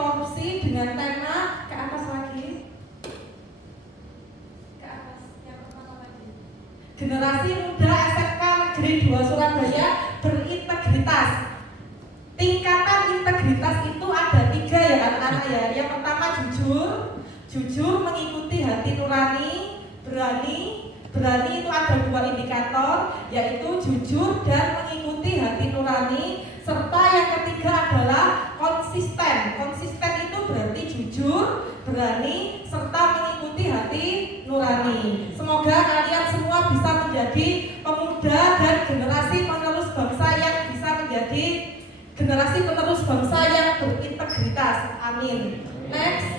korupsi dengan tema ke atas lagi. Ke atas yang pertama lagi. Generasi muda SMK Negeri 2 Surabaya berintegritas. Tingkatan integritas itu ada 3 ya anak-anak ya. Yang pertama jujur mengikuti hati nurani, berani itu ada 2 indikator, yaitu jujur dan mengikuti hati nurani, serta yang ketiga adalah konsisten. Konsisten itu berarti jujur, berani, serta mengikuti hati nurani. Semoga kalian semua bisa menjadi pemuda dan generasi penerus bangsa yang bisa menjadi generasi penerus bangsa yang berintegritas. Amin. Next.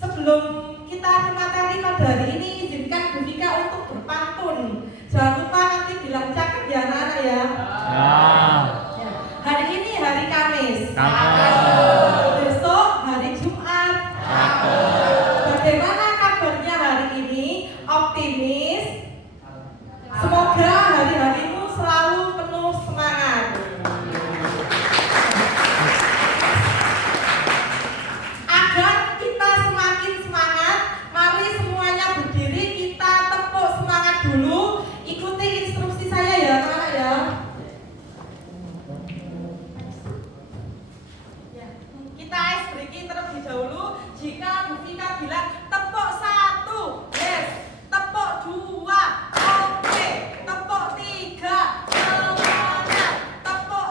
Sebelum kita ke materi pada hari ini, izinkan Bu Vika untuk berpantun. Jangan lupa nanti bilang cakep ya anak-anak ya. Ya. Hari ini hari Kamis. Besok hari Jumat. Bagaimana kabarnya hari ini? Optimis? Semoga hari-harimu selalu penuh semangat. Agar kita semakin semangat, mari semuanya berdiri, kita tepuk semangat dulu. Ikuti instruksi saya ya anak-anak ya. Kita ice breaking terlebih dahulu. Jika Bu Vika bilang tepuk 1, yes. Tepuk 2, oke. Tepuk 3, semangat. Tepuk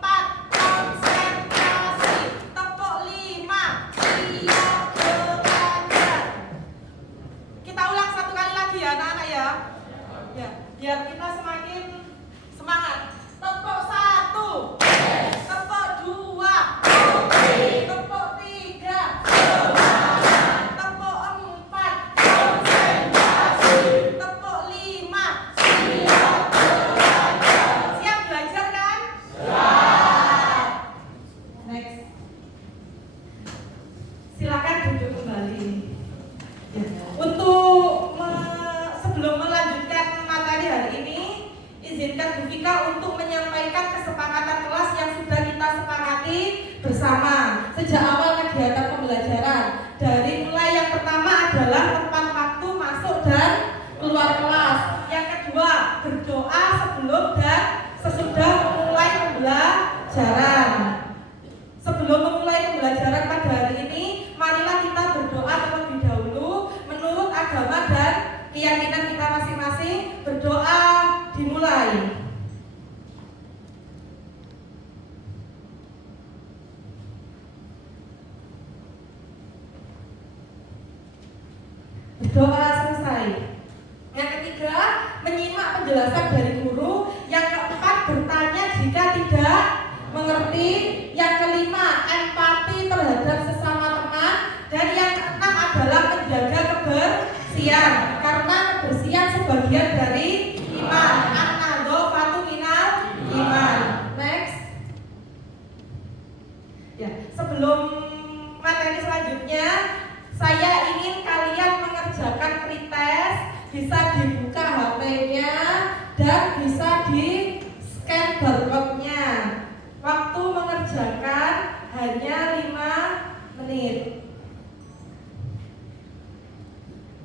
4, konsentrasi. Tepuk 5, siap bekerja. Kita ulang 1 kali lagi ya anak-anak ya. Ya, biar kita semakin semangat. Tepuk 1, tepuk 2, tepuk 3, semangat. Tepuk 4, konsentrasi. Tepuk 5, siap bekerja. Siap belajar kan? Siap. Next. Silakan duduk kembali. Ya. Sebelum melanjutkan materi hari ini, izinkan Bu Vika untuk menyampaikan kesepakatan kelas yang sudah kita sepakati bersama sejak awal kegiatan pembelajaran. Dari mulai yang pertama adalah tepat waktu masuk dan keluar kelas. Yang kedua, berdoa sebelum dan sesudah memulai pembelajaran. Sebelum memulai pembelajaran pada hari ini, marilah kita berdoa terlebih dahulu menurut agama dan keyakinan kita masing-masing. Berdoa dimulai. Berdoa selesai. Yang ketiga, menyimak penjelasan dari guru. Yang keempat, bertanya jika tidak mengerti. Yang kelima, empati terhadap sesama teman. Dan yang keenam adalah menjaga kebersihan, karena kebersihan sebagian dari iman. An-nadhofatu minal iman. Next. Ya, sebelum materi selanjutnya, saya ingin kalian mengerjakan pretest. Bisa dibuka HP-nya dan bisa di scan barcode-nya. Waktu mengerjakan hanya 5 menit.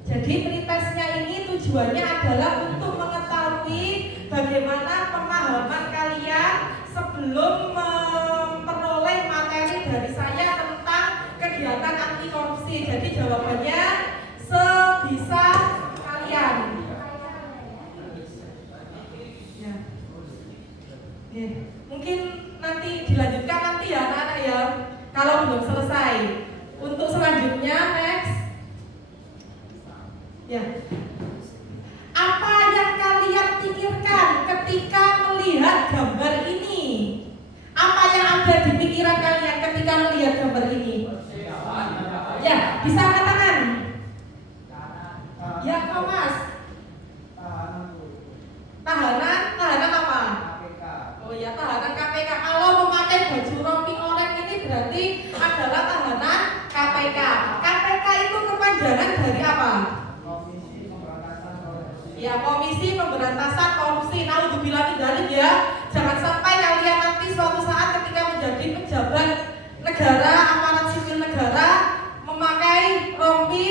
Jadi pretestnya ini tujuannya adalah untuk mengetahui bagaimana pemahaman kalian sebelum memperoleh materi dari saya tentang kegiatan anti korupsi. Jadi jawabannya sebisa kalian. Ya. Mungkin nanti dilanjutkan nanti ya anak-anak ya, kalau belum selesai. Untuk selanjutnya next. Ya. Apa yang kalian pikirkan ketika melihat gambar ini? Apa yang ada di pikiran kalian ketika melihat gambar ini? Ya, bisa angkat tangan. Ya, Pak Mas. Tahanan apa? Oh ya, tahanan KPK. Kalau memakai baju rompi oranye ini berarti adalah tahanan KPK. KPK itu kepanjangan dari apa? Ya, Komisi Pemberantasan Korupsi. Naudzubillah min dzalik ya. Jangan sampai kalian nanti suatu saat negara, aparat sipil negara memakai rompi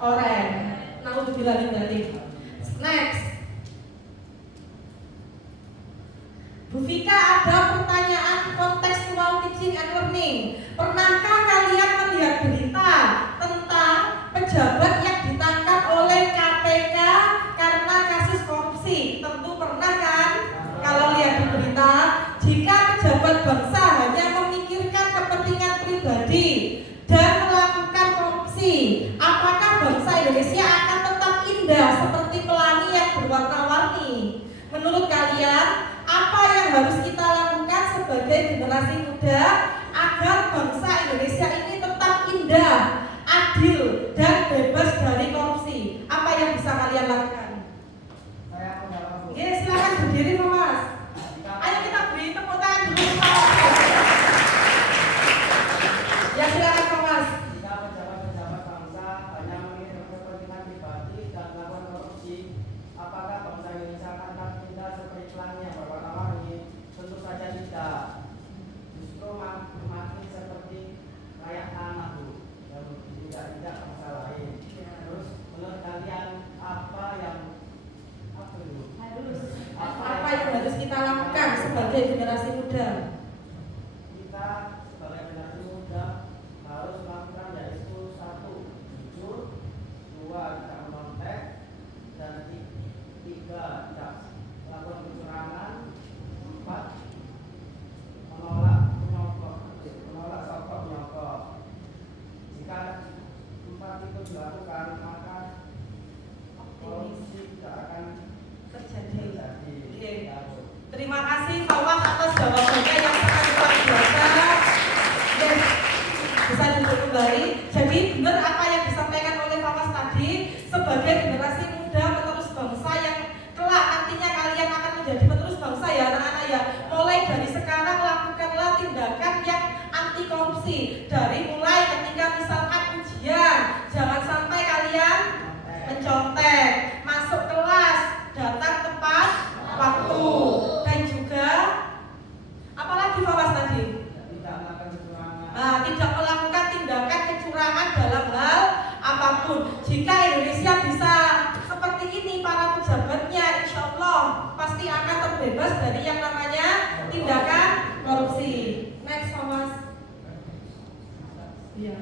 oranye. Naudzubillah min dzalik. Next. Bu Vika, ada pertanyaan kontekstual teaching and learning. Pernahkah kalian melihat berita tentang pejabat yang ditangkap oleh KPK karena kasus korupsi? Tentu pernah kan? Kalau lihat di berita, jika pejabat bangsa hanya memikirkan kepentingan pribadi dan melakukan korupsi, apakah bangsa Indonesia akan tetap indah seperti pelangi yang berwarna-warni? Menurut kalian, apa yang harus kita lakukan sebagai generasi muda agar bangsa Indonesia ini tetap indah, adil, dan bebas dari korupsi? Apa yang bisa kalian lakukan? Oke, silakan berdiri, Mas. Ayo kita beri tepuk tangan dulu, Mas. Ya, silakan, Mas. Jika pejabat-pejabat bangsa hanya memikirkan kepentingan pribadi dan melakukan korupsi, apakah bangsa Indonesia akan tetap indah seperti pelangi yang berwarna-warni? Tentu saja tidak. Justru makin seperti kayak tanah, Bu, dan tidak bangsa lain. Terus menurut kalian apa yang harus kita lakukan sebagai generasi muda? Kita sebagai generasi muda harus melakukan, yaitu 1. Jujur, 2. Tidak menontek, dan 3. Tidak melakukan kecurangan, 4. Menolak sokok nyokok. Jika 4 itu dilakukan, maka korupsi tidak akan terjadi. Oke. Terima kasih Fawas atas jawabannya yang sangat luar biasa. Yes. Bisa duduk kembali. Jadi benar apa yang disampaikan oleh Fawas tadi, sebagai generasi muda penerus bangsa yang kelak nantinya kalian akan menjadi penerus bangsa ya anak-anak ya. Mulai dari sekarang lakukanlah tindakan yang anti korupsi. Dari mulai ketika misalkan ujian, jangan sampai kalian mencontek, masuk kelas datang tepat waktu, dan juga apalagi Fawas tadi? Tidak melakukan tindakan kecurangan dalam hal apapun. Jika Indonesia bisa seperti ini para pejabatnya, insya Allah pasti akan terbebas dari yang namanya tindakan korupsi. Next, Fawas. Ya.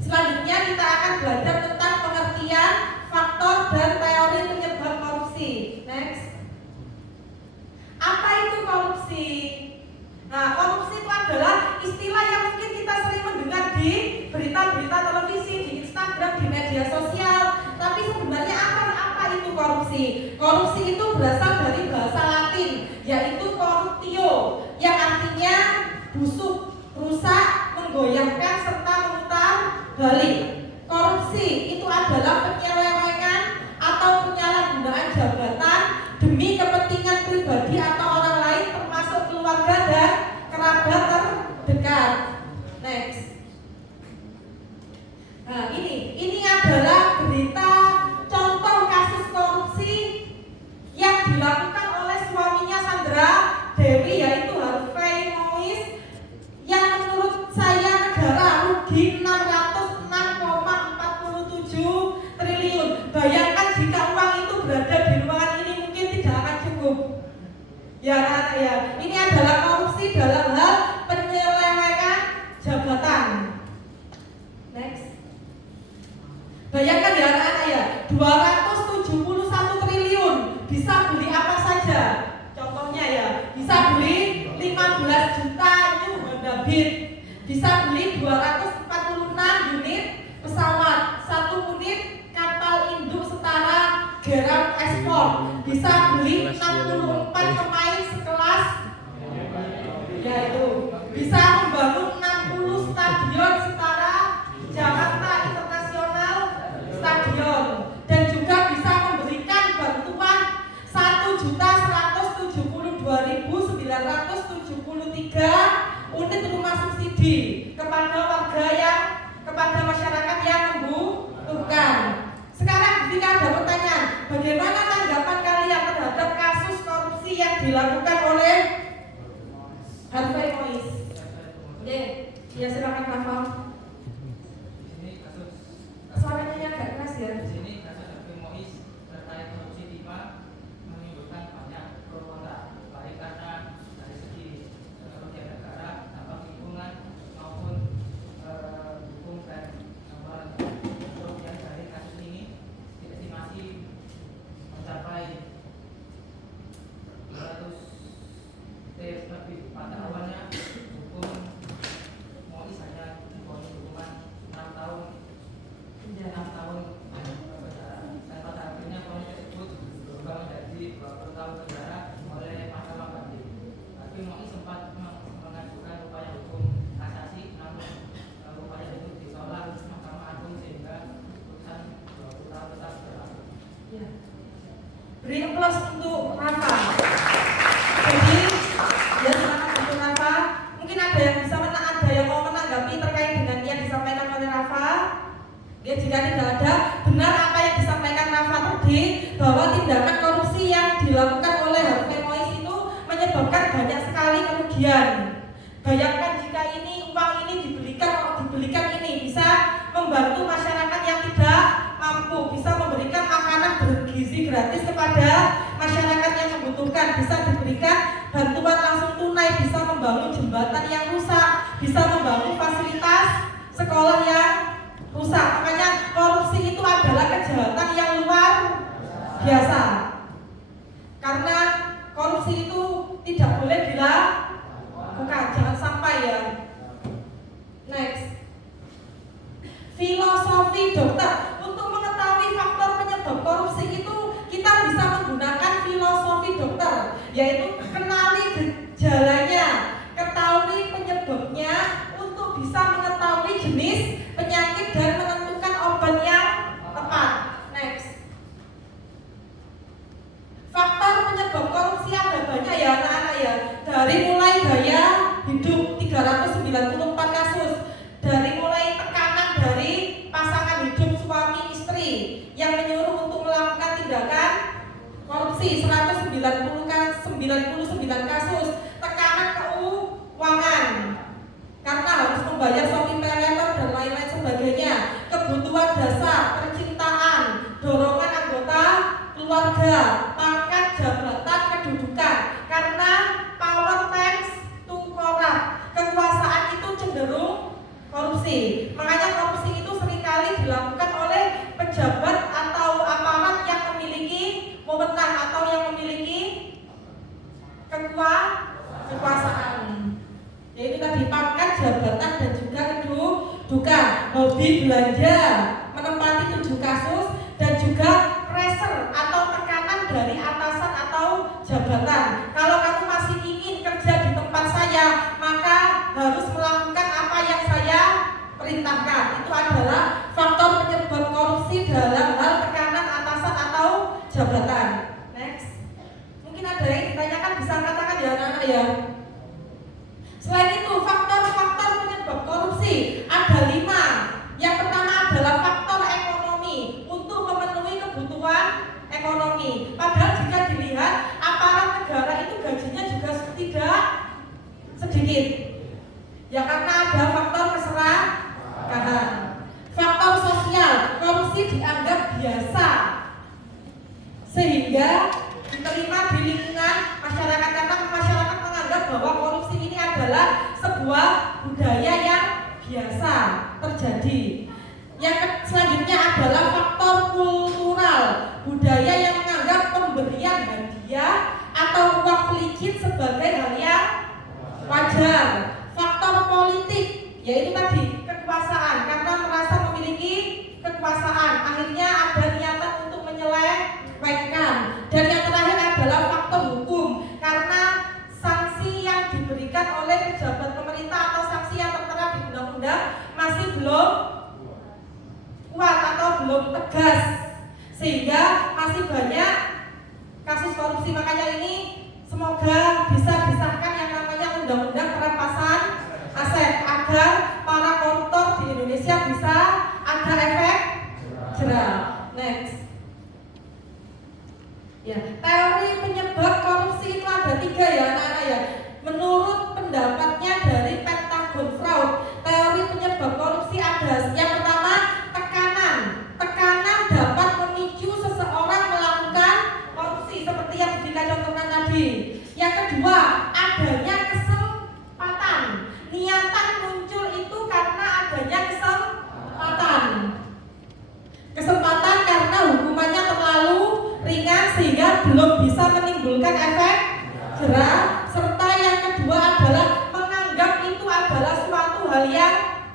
Selanjutnya kita akan belajar tentang pengertian faktor dan teori penyebab korupsi. Next. Apa itu korupsi? Nah, korupsi itu adalah istilah yang mungkin kita sering mendengar di berita-berita televisi, di Instagram, di media sosial. Tapi sebenarnya apa itu korupsi? Korupsi itu berasal dari bahasa Latin, yaitu corruptio, yang artinya busuk, rusak, menggoyahkan, serta memutar balik. Korupsi itu adalah penyelewengan atau penyalahgunaan jabatan demi kepentingan pribadi atau orang lain, termasuk keluarga dan kerabat terdekat. Next. Nah, ini adalah berita contoh kasus korupsi yang dilakukan oleh suaminya Sandra Dewi, yaitu Harvey Mois, yang menurut saya negara rugi 606,47 triliun. Bayangkan jika uang itu berada di ruangan ini, mungkin tidak akan cukup. Ya, ya. Ini adalah korupsi dalam hal penyelewengan jabatan. Next. Bayangkan ya anak-anak ya, 271 triliun bisa beli apa saja. Contohnya ya, bisa beli 15 juta new Honda Beat, bisa beli 246 unit pesawat, 1 unit kapal induk setara Gerald Export, bisa beli 64 pemain sekelas, yaitu bisa membangun 60 stadion setara Jakarta International Stadion, dan juga bisa memberikan bantuan 1.172.973 unit rumah subsidi kepada masyarakat yang membutuhkan. Sekarang jika ada pertanyaan, bagaimana tanggapan kalian terhadap kasus korupsi yang dilakukan oleh Harvey Mois? Ya silakan Rafa. Di sini kasus Suaranya agak keras ya. Di sini kasus Harvey Mois terkait korupsi timah menimbulkan banyak pro kontra, baik karena dari segi kerugian negara, dampak lingkungan maupun hukum dan gambaran kerugian dari kasus ini estimasi mencapai 200 T lebih. Pada awalnya hukum Mois hanya difonis hukuman 6 tahun penjara, dan pada akhirnya vonis tersebut berubah menjadi 20 tahun penjara oleh Mahkamah Banding. Tapi Mois sempat mengajukan upaya hukum kasasi, namun upaya itu ditolak Mahkamah Agung sehingga putusan 20 tahun tetap berlaku. Ya. Beri aplaus untuk Rafa. Jadi, ya silakan untuk Rafa. Mungkin ada yang mau menanggapi terkait dengan yang disampaikan oleh Rafa. Ya, jika tidak ada, benar apa yang disampaikan Rafa tadi, bahwa tindakan korupsi yang dilakukan oleh Harvey Mois itu menyebabkan banyak sekali kerugian. Bayangkan jika uang ini dibelikan ini bisa membantu masyarakat yang tidak mampu, bisa memberikan makanan bergizi gratis kepada masyarakat yang membutuhkan, bisa diberikan bantuan langsung tunai, bisa membangun jembatan yang rusak, bisa membangun fasilitas sekolah yang rusak. Makanya korupsi itu adalah kejahatan yang luar biasa. Karena korupsi itu tidak boleh dilakukan, jangan sampai ya. Next. Filosofi dokter. Untuk mengetahui faktor penyebab korupsi itu kita bisa menggunakan filosofi dokter, yaitu kenali gejalanya, ketahui penyebabnya untuk bisa mengetahui jenis penyakit dan menentukan obat yang tepat. Next. Faktor penyebab korupsi ada banyak ya anak-anak ya. Dari mulai gaya hidup 394 kasus, dari mulai tekanan dari pasangan hidup suami istri yang menyuruh untuk melakukan tindakan korupsi 199 kasus, tekanan keuangan karena harus membayar shopping paylater dan lain-lain sebagainya, kebutuhan dasar, percintaan, dorongan anggota keluarga, pangkat, jabatan, kedudukan, karena power tends to corrupt, kekuasaan itu cenderung korupsi. Makanya korupsi itu seringkali dilakukan oleh pejabat atau aparat yang memiliki wewenang atau yang memiliki kekuasaan, yaitu tadi pangkat, jabatan, dan juga kedudukan. Hobi belanja menempati 7 kasus, dan juga pressure atau tekanan dari atasan atau jabatan. Kalau kamu masih ingin kerja di tempat saya, maka harus melakukan apa yang saya perintahkan. Itu adalah faktor penyebab korupsi dalam hal tekanan atasan atau jabatan. Next. Mungkin ada yang ditanyakan, bisa katakan ya anak-anak ya. Selain itu, faktor-faktor penyebab korupsi ada 5. Yang pertama adalah faktor ekonomi, untuk memenuhi kebutuhan ekonomi. Padahal jika dilihat, aparat negara itu gajinya juga tidak sedikit. Ya karena ada faktor keserakahan. Faktor sosial, korupsi dianggap biasa, sehingga diterima di lingkungan masyarakat, karena masyarakat menganggap bahwa korupsi ini adalah sebuah budaya yang biasa terjadi. Yang selanjutnya adalah faktor kultural, budaya yang menganggap pemberian hadiah atau uang pelicin sebagai hal yang wajar. Faktor politik, yaitu tadi kekuasaan, karena merasa memiliki kekuasaan, akhirnya ada niatan untuk menyelewengkan. Dan yang terakhir adalah faktor hukum, karena sanksi yang diberikan oleh pejabat pemerintah atau sanksi yang tertera di undang-undang masih belum kuat atau belum tegas, sehingga masih banyak kasus korupsi. Makanya ini semoga bisa disahkan yang namanya undang-undang perampasan aset, agar para koruptor di Indonesia bisa ada efek jerah. Next. Ya, teori penyebab korupsi itu ada 3 ya anak-anak ya. Menurut pendapatnya dari Pentagon Fraud,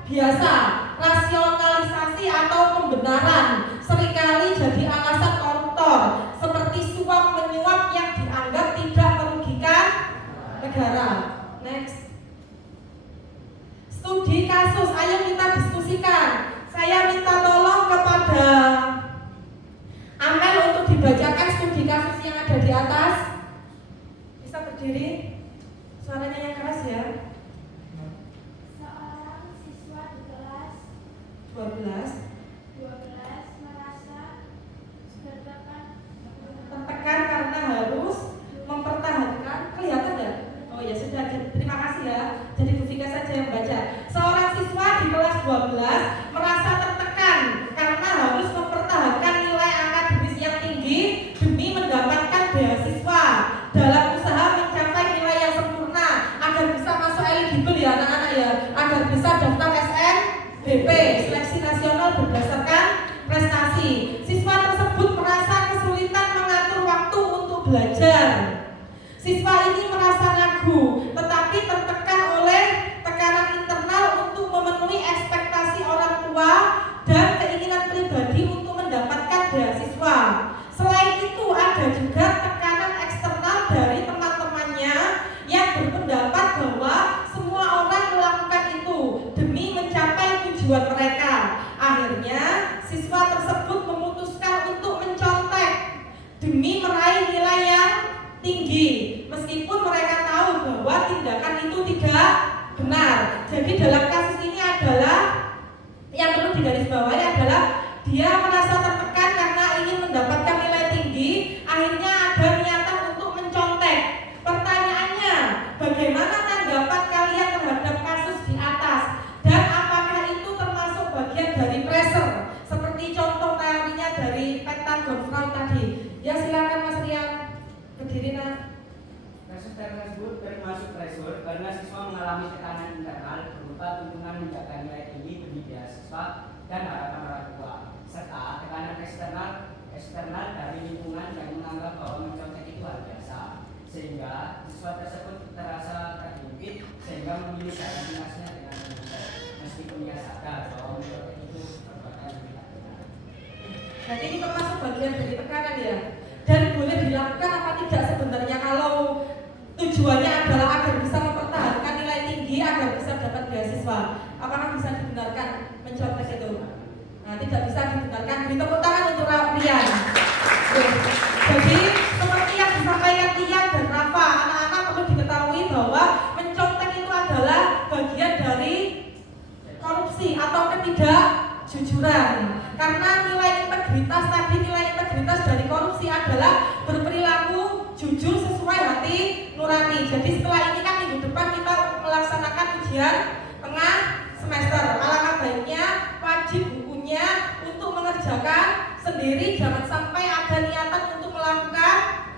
Biasa, rasionalisasi atau pembenaran seringkali jadi alasan koruptor, seperti suap menyuap yang dianggap tidak merugikan negara. Next. Studi kasus, ayo kita diskusikan. Saya minta tolong kepada Amel untuk dibacakan studi kasus yang ada di atas. Bisa berdiri? Suaranya yang keras ya. Seorang siswa di kelas 12 merasa tertekan karena harus mempertahankan, kelihatan ya? Oh ya sudah, terima kasih ya. Jadi Bu Vika saja yang baca. Seorang siswa di kelas 12 merasa tertekan karena harus mempertahankan nilai akademis yang tinggi demi mendapatkan beasiswa dalam usaha mencapai nilai yang sempurna agar bisa masuk eligible ya anak-anak ya, agar bisa daftar SNBP, seleksi nasional berdasarkan prestasi. Siswa tersebut merasa kesulitan mengatur waktu untuk belajar. Siswa ini merasa ragu, tetapi tertekan oleh tekanan internal untuk memenuhi ekspektasi orang tua dan keinginan pribadi untuk mendapatkan beasiswa. Selain itu, ada juga tekanan eksternal dari teman-temannya yang berpendapat bahwa semua orang melakukan itu demi mencapai tujuan mereka. Akhirnya, siswa tersebut memutuskan untuk mencontek demi meraih nilai yang tinggi, meskipun mereka tahu bahwa tindakan itu tidak benar. Jadi dalam kasus ini adalah yang perlu digarisbawahi adalah dia merasa tertekan karena ingin mendapatkan nilai tinggi, akhirnya ada niatan untuk mencontek. Pertanyaannya, bagaimana tanggapan kalian terhadap kasus di atas? Dan apakah itu termasuk bagian dari pressure? Seperti contoh teorinya dari Pentagon Freud tadi. Ya silakan Mas Rian, berdiri nak. Kasus tersebut termasuk pressure karena siswa mengalami tekanan internal berupa tuntutan menjaga nilai tinggi demi beasiswa dan harapan orang tua, serta tekanan eksternal dari lingkungan yang menganggap bahwa mencontek itu hal biasa, sehingga siswa tersebut terasa terhimpit sehingga memilih jalan pintasnya dengan mencontek, meskipun ia sadar bahwa mencontek itu perbuatan yang tidak benar. Jadi ini termasuk bagian dari tekanan ya. Dan boleh dilakukan apa tidak sebenarnya kalau tujuannya adalah agar bisa mempertahankan nilai tinggi agar bisa dapat beasiswa. Apakah bisa dibenarkan mencontek itu? Nah, tidak bisa dibenarkan. Beri tepuk tangan untuk Rian. Jadi seperti yang disampaikan Rian dan Rafa, anak-anak perlu diketahui bahwa mencontek itu adalah bagian dari korupsi atau ketidakjujuran. Karena nilai integritas tadi, nilai integritas dari korupsi adalah berperilaku jujur sesuai hati nurani. Jadi setelah ini kan minggu depan kita melaksanakan ujian tengah semester. Alangkah baiknya wajib bukunya untuk mengerjakan sendiri, jangan sampai ada niatan untuk melakukan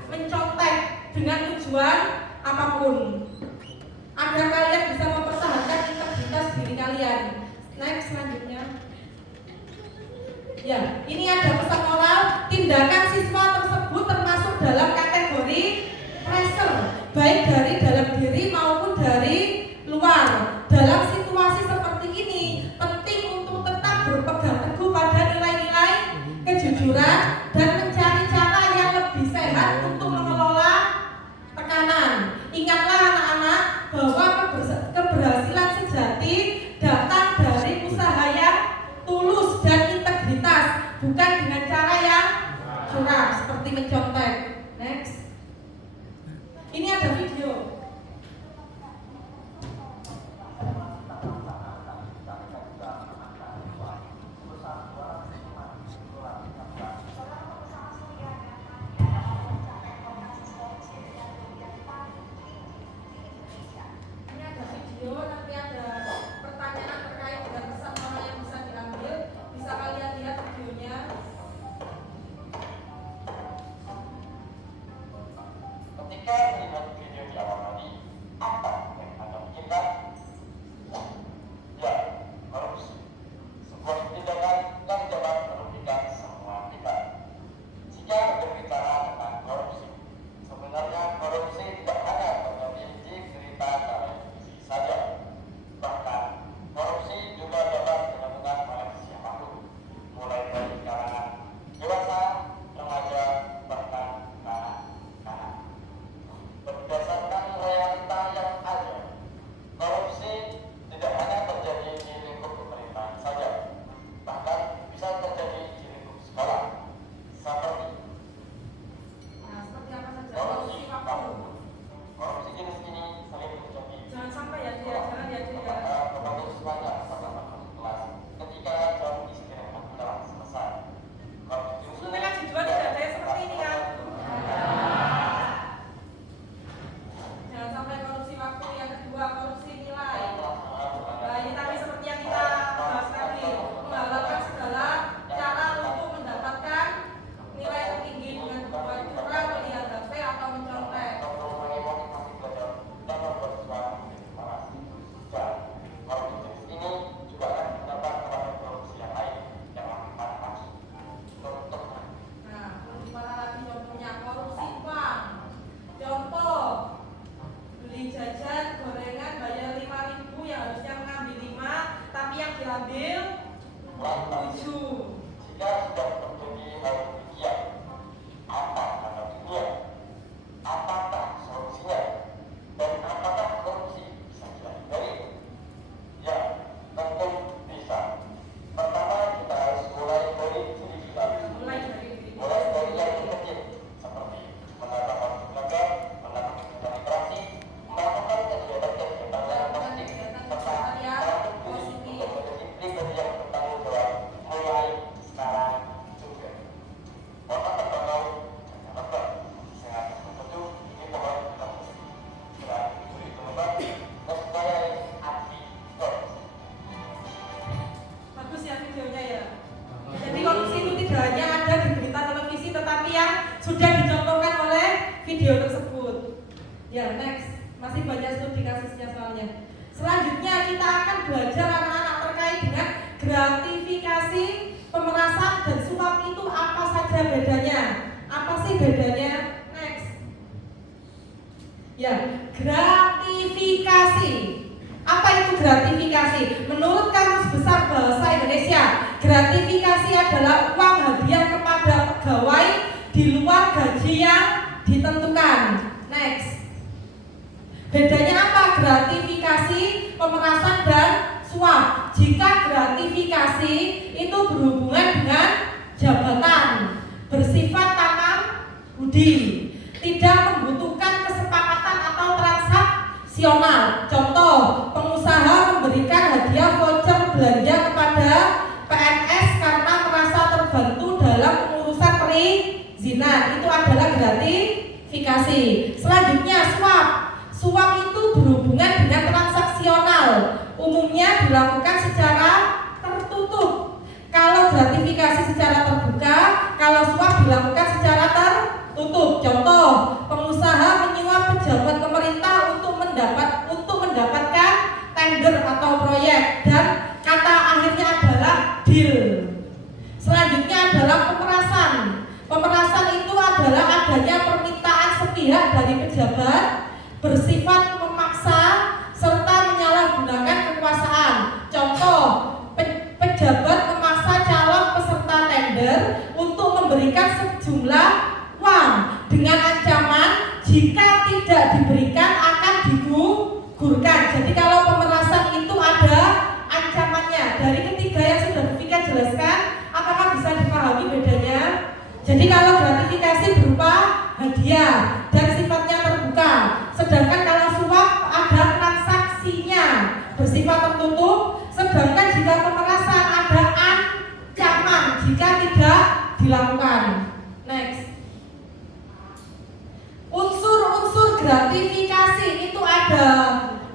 mencontek dengan tujuan apapun, agar kalian bisa mempertahankan integritas diri kalian. Next selanjutnya. Ya, ini ada pesan moral. Tindakan siswa tersebut termasuk dalam kategori pressure, baik dari dalam diri maupun dari luar. Dalam situasi seperti ini, penting untuk tetap berpegang teguh pada nilai-nilai kejujuran dan mencari cara yang lebih sehat untuk mengelola tekanan. Ingatlah anak-anak bahwa keberhasilan sejati datang dari usaha yang tulus dan integritas, bukan dengan cara yang curang seperti mencontek. Next. Ini ada video. Ini ada video, nanti ada pertanyaan terkait dengan pesan moral yang bisa diambil. Bisa kalian lihat videonya. Ketika melihat video di awal tadi, apa yang Anda pikirkan? Ya, korupsi. Sebuah tindakan yang dapat merugikan semua pihak. Jika berbicara tentang korupsi, sebenarnya korupsi tidak hanya terjadi di berita televisi saja. labil lantas 7. jika sudah terjadi hal demikian, apa manfaatnya? Apakah solusinya? Dan apakah korupsi bisa dihindari? Ya, tentu bisa. Pertama, kita harus mulai dari diri kita. Mulai dari yang kecil, seperti menata waktu belajar, menata konsentrasi, melakukan kegiatan-kegiatan yang positif, serta melatih diri untuk menjadi pribadi yang bertanggung jawab mulai sekarang juga. Bapak terbangun, dapat sehat betul ini pohon tembus. Gerak beri penumpang, mempunyai anti korupsi. Bagus ya videonya ya. Jadi korupsi itu tidak hanya ada di berita televisi, tetapi yang sudah dicontohkan oleh video tersebut. Ya, next. Masih banyak studi kasusnya soalnya. Selanjutnya kita akan belajar anak-anak terkait dengan gratifikasi, pemerasan, dan suap itu apa saja bedanya. Apa sih bedanya? Next. Ya, gratifikasi. Apa itu gratifikasi? Menurut Kamus Besar Bahasa Indonesia, gratifikasi adalah uang hadiah kepada pegawai di luar gaji yang ditentukan. Next. Bedanya apa gratifikasi, pemerasan, dan suap? Jika gratifikasi itu berhubungan dengan jabatan, bersifat tanam budi, tidak membutuhkan kesepakatan atau transaksional. Contoh, pengusaha memberikan hadiah voucher belanja kepada PNS karena merasa terbantu dalam pengurusan perizinan. Itu adalah gratifikasi. Selanjutnya suap. Suap itu berhubungan dengan transaksional, umumnya dilakukan secara tertutup. Kalau gratifikasi secara terbuka, kalau suap dilakukan secara tertutup. Contoh, pengusaha menyuap pejabat pemerintah untuk mendapatkan tender atau proyek, dan kata akhirnya adalah deal. Selanjutnya adalah pemerasan. Pemerasan itu adalah adanya permintaan sepihak dari pejabat bersifat memaksa serta menyalahgunakan kekuasaan. Contoh, pejabat memaksa calon peserta tender untuk memberikan sejumlah uang dengan ancaman jika tidak diberikan akan digugurkan. Jadi kalau pemerasan itu ada ancamannya. Dari ketiga yang sudah Vika jelaskan, apakah bisa dipahami bedanya? Jadi kalau gratifikasi berupa hadiah dan sifatnya terbuka, sedangkan kalau suap ada transaksinya bersifat tertutup, sedangkan jika pemerasan ada ancaman jika tidak dilakukan. Next. Unsur-unsur gratifikasi itu ada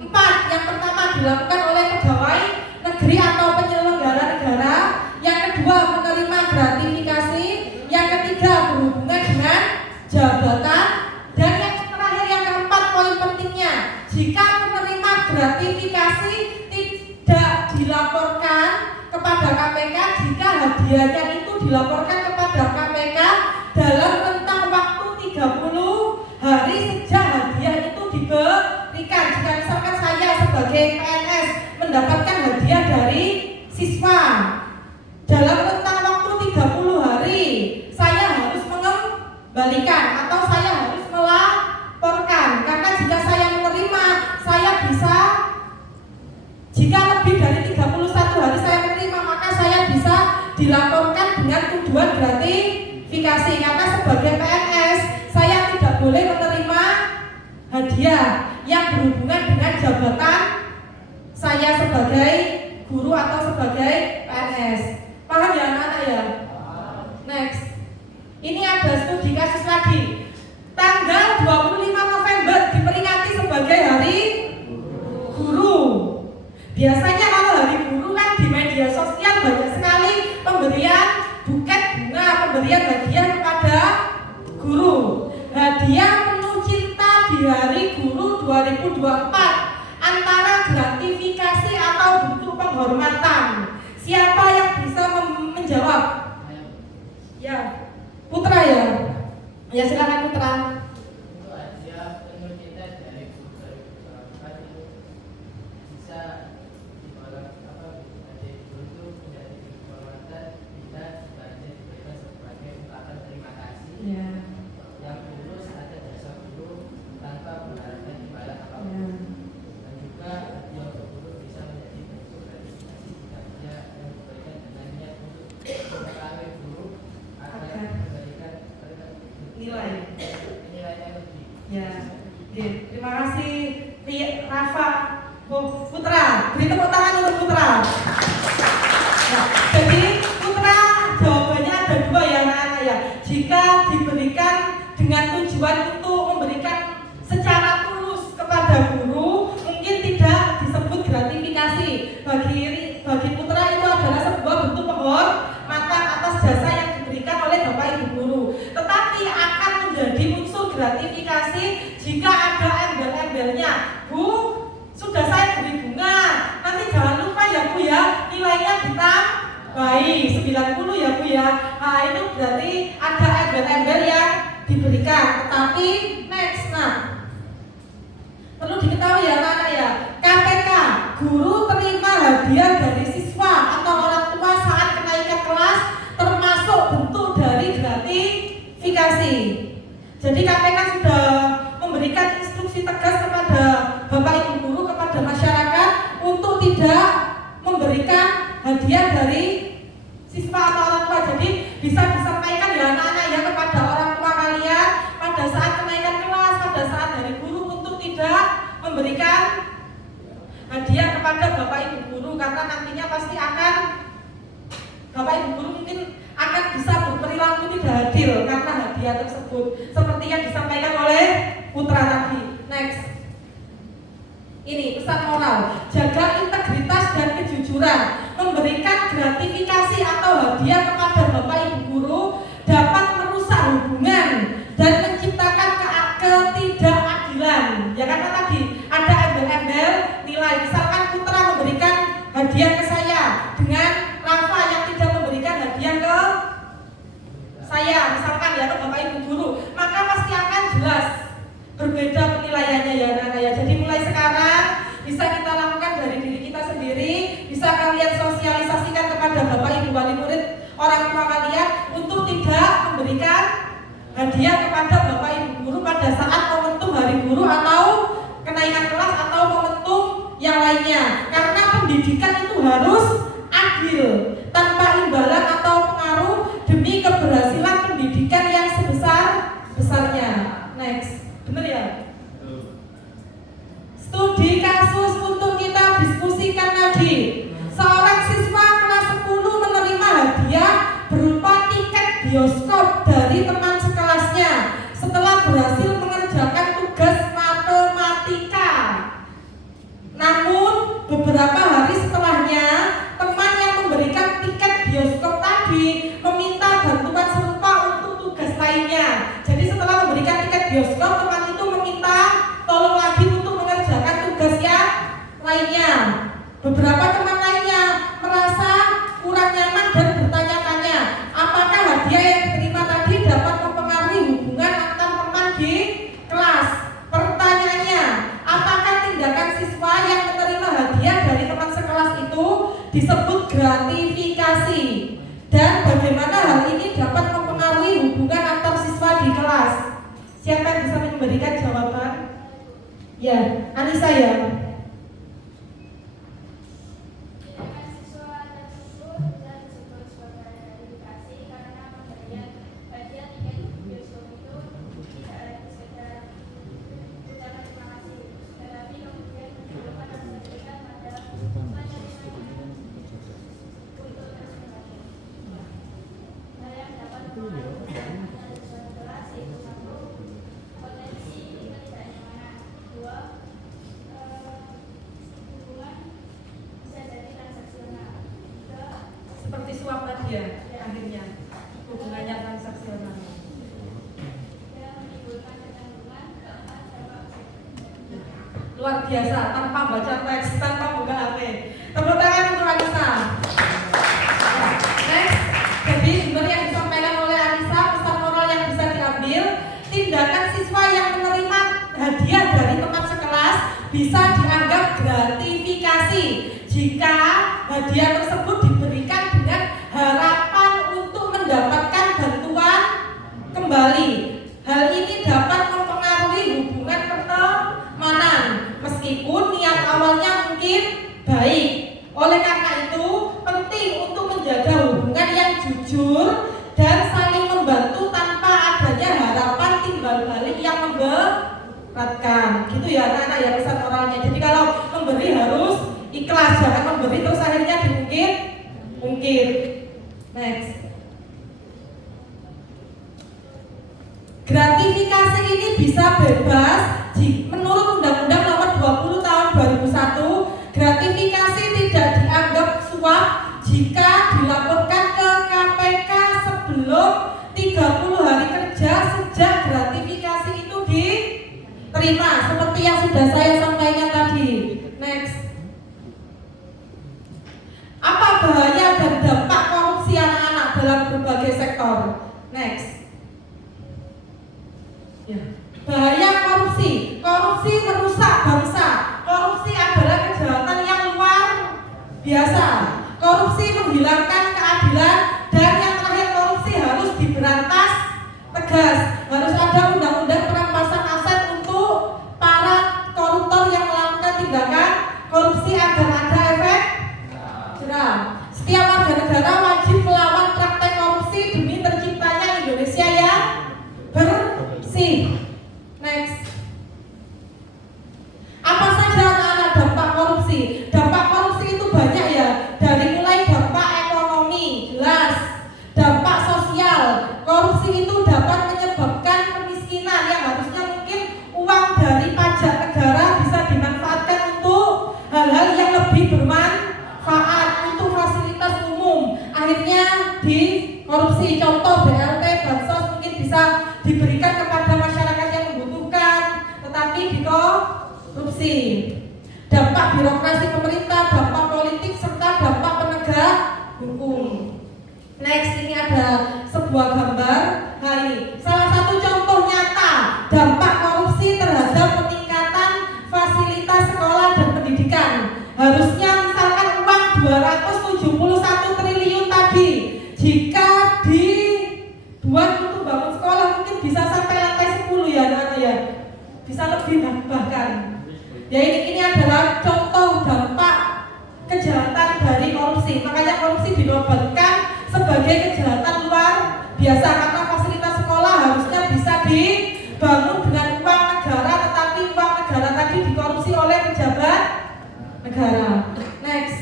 4. Yang pertama dilakukan oleh pegawai negeri atau penyelenggara negara. Yang kedua menerima gratifikasi. Yang ketiga berhubungan dengan jabatan. Dan yang terakhir, yang keempat, poin pentingnya, jika menerima gratifikasi tidak dilaporkan kepada KPK, jika hadiahnya itu dilaporkan kepada KPK dalam rentang waktu 30 hari sejak hadiah itu diberikan. Jika misalkan saya sebagai PNS mendapatkan hadiah dari siswa dalam rentang waktu 30 hari, saya harus mengembalikan atau saya harus melaporkan. Karena jika saya menerima, saya bisa, jika lebih dari 31 hari saya menerima, maka saya bisa dilaporkan dengan tuduhan gratifikasi. Karena sebagai PNS, saya tidak boleh menerima hadiah yang berhubungan dengan jabatan saya sebagai guru atau sebagai PNS. Paham ya anak-anak ya? Next. Ini ada studi kasus lagi. Tanggal 25 November diperingati sebagai Hari Guru. Biasanya kalau Hari Guru kan di media sosial banyak sekali pemberian buket bunga, pemberian hadiah kepada guru. Hadiah penuh cinta di Hari Guru 2024 antara gratifikasi atau bentuk penghormatan. Siapa yang bisa menjawab? Ya, Putra ya. Ya silakan Putra. Untuk hadiah penuh cinta dari guru bisa dibalas apa? Oh, Putra, beri tepuk tangan untuk Putra. Nah, jadi Putra jawabannya ada dua ya anak-anak ya. Jika diberikan dengan tujuan untuk memberikan secara tulus kepada guru, mungkin tidak disebut gratifikasi. Bagi Putra itu adalah sebuah bentuk penghormatan atas jasa yang diberikan oleh Bapak Ibu guru. Tetapi akan menjadi unsur gratifikasi jika ada embel-embelnya. Bu, sudah saya beri bunga, nanti jangan lupa ya Bu ya, nilainya ditambahi 90 ya Bu ya. Nah itu berarti ada embel-embel yang diberikan. Tetapi next, perlu diketahui ya anak-anak ya, KPK, guru terima hadiah dari siswa atau orang tua saat kenaikan kelas termasuk bentuk dari gratifikasi. Jadi KPK sudah memberikan instruksi tegas kepada Bapak Ibu guru, kepada masyarakat untuk tidak memberikan hadiah dari siswa atau orang tua. Jadi bisa disampaikan ya anak-anak ya kepada orang tua kalian pada saat kenaikan kelas, pada saat hari guru untuk tidak memberikan hadiah kepada Bapak Ibu guru, karena nantinya pasti akan Bapak Ibu guru mungkin akan bisa berperilaku tidak adil karena hadiah tersebut, seperti yang disampaikan oleh Putra tadi. Next, ini pesan moral: jaga integritas dan kejujuran. Memberikan gratifikasi atau hadiah kepada Bapak Ibu guru dapat merusak hubungan dan menciptakan ketidakadilan. Ya karena tadi ada embel-embel nilai. Misalkan Putra memberikan hadiah ke saya dengan Rafa yang tidak memberikan hadiah ke saya, misalkan ya ke Bapak Ibu guru, maka pasti akan jelas berbeda penilaiannya ya anak-anak ya. Jadi mulai sekarang bisa kita lakukan dari diri kita sendiri, bisa kalian sosialisasikan kepada Bapak Ibu wali murid, orang tua kalian untuk tidak memberikan hadiah kepada Bapak Ibu guru pada saat momentum hari guru atau kenaikan kelas atau momentum yang lainnya. Karena pendidikan itu harus adil, tanpa imbalan atau pengaruh, demi keberhasilan pendidikan yang sebesar-besarnya. Next, bener ya? Studi kasus untuk kita diskusikan lagi. Seorang siswa kelas 10 menerima hadiah berupa tiket bioskop dari teman sekelasnya setelah berhasil mengerjakan tugas matematika. Namun beberapa hari setelahnya, teman yang memberikan tiket bioskop tadi meminta bantuan serupa untuk tugas lainnya. Jadi setelah memberikan tiket bioskop, teman itu meminta tolong lagi untuk mengerjakan tugas yang lainnya. Beberapa teman lainnya merasa kurang nyaman dan bertanya-tanya, apakah hadiah yang diterima tadi dapat mempengaruhi hubungan antar teman di kelas. Pertanyaannya, apakah tindakan siswa yang menerima hadiah dari teman sekelas itu disebut gratifikasi? Dan bagaimana hal ini dapat mempengaruhi hubungan antar siswa di kelas? Siapa yang bisa memberikan jawaban? Ya, Anissa ya. Tindakan siswa tersebut bisa disebut sebagai gratifikasi karena pemberian hadiah tiket bioskop itu tidak lagi sekedar ucapan terima kasih, tetapi kemudian menunjukkan dan memberikan pada penyelesaian untuk terus kembali. Hal yang dapat mempengaruhi antar siswa di kelas yaitu 1. Potensi ketidaknyamanan. 2. Hubungan bisa jadi transaksional. 3. Seperti suap tadi ya, akhirnya hubungannya transaksional. Yang menimbulkan kecanggungan. 4. Dampak psikologis. Luar biasa, tanpa baca teks, tanpa buka HP. Tepuk tangan untuk Anissa. Next, jadi benar yang disampaikan oleh Anissa, pesan moral yang bisa diambil: tindakan siswa yang menerima hadiah dari teman sekelas bisa dianggap gratifikasi jika hadiah tersebut diberikan dengan harapan untuk mendapatkan bantuan kembali. Hal ini dapat mempengaruhi hubungan pertemanan meskipun niat awalnya mungkin baik. Oleh karena itu, penting untuk menjaga hubungan yang jujur dan saling membantu tanpa adanya harapan timbal balik yang memberatkan. Gitu ya anak-anak ya pesan moralnya. Jadi kalau memberi bisa bebas menurut Undang-Undang Nomor 20 Tahun 2001. Gratifikasi tidak dianggap suap jika dilaporkan ke KPK sebelum 30 hari kerja sejak gratifikasi itu diterima, seperti yang sudah saya sampaikan tadi. Next. Apa bahaya dan dampak korupsi anak-anak dalam berbagai sektor? Next. Ya. Bahaya korupsi. Korupsi merusak bangsa. Korupsi adalah kejahatan yang luar biasa. Korupsi menghilangkan keadilan, dan yang terakhir, korupsi harus diberantas tegas. Harus ada undang-undang perampasan aset untuk para koruptor yang melakukan tindakan korupsi agar ada efek jerah. Setiap warga negara wajib melawan praktek korupsi demi terciptanya Indonesia yang bersih. Next. Apa saja anak-anak dampak korupsi? Dampak korupsi itu banyak ya. Dari mulai dampak ekonomi, jelas. Dampak sosial. Korupsi itu dapat menyebabkan kemiskinan yang harusnya mungkin uang dari pajak negara bisa dimanfaatkan untuk hal-hal yang lebih bermanfaat, untuk fasilitas umum. Akhirnya di korupsi. Contoh BLT, bansos mungkin bisa diberikan kepada masyarakat yang membutuhkan, tetapi dikorupsi. Dampak birokrasi pemerintah, dampak politik, serta dampak penegak hukum. Next, ini ada sebuah gambar. Nah, ini salah satu contoh nyata dampak korupsi terhadap peningkatan fasilitas sekolah dan pendidikan. Harusnya misalkan uang 271 triliun tadi, jika dibuat untuk bangun sekolah mungkin bisa sampai lantai 10 ya anak-anak ya, bisa lebih bahkan. Ya, ini adalah contoh dampak kejahatan dari korupsi. Makanya korupsi dinobatkan sebagai kejahatan luar biasa, karena fasilitas sekolah harusnya bisa dibangun dengan uang negara, tetapi uang negara tadi dikorupsi oleh pejabat negara. Next.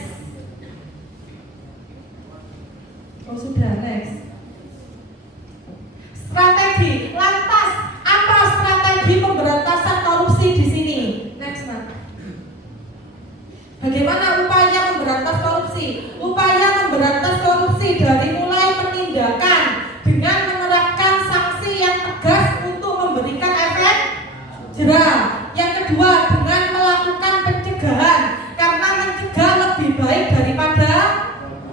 Oh sudah, next. Strategi. Lantas apa strategi pemberantasan korupsi di sini? Next, Mas. Bagaimana upaya memberantas korupsi? Upaya memberantas korupsi dari mulai penindakan dengan menerapkan sanksi yang tegas untuk memberikan efek jerah. Yang kedua, dengan melakukan pencegahan, karena mencegah lebih baik daripada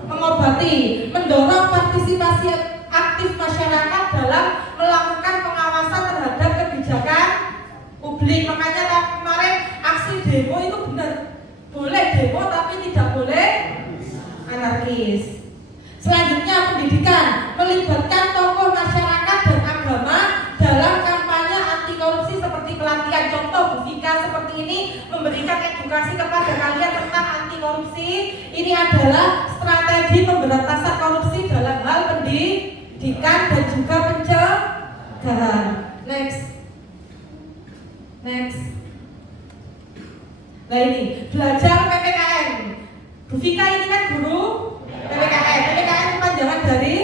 mengobati. Mendorong partisipasi aktif masyarakat dalam melakukan pengawasan terhadap kebijakan publik. Makanya kemarin aksi demo itu benar, boleh demo tapi tidak boleh anarkis. Selanjutnya, pendidikan, melibatkan tokoh masyarakat dan agama dalam kampanye anti korupsi seperti pelatihan. Contoh Bu Vika seperti ini memberikan edukasi kepada kalian tentang anti korupsi. Ini adalah strategi pemberantasan korupsi dalam hal pendidikan dan juga pencegahan. Next. Next. Nah, ini belajar PPKN. Bu Vika ini kan guru PPKN. PPKN itu panjangan dari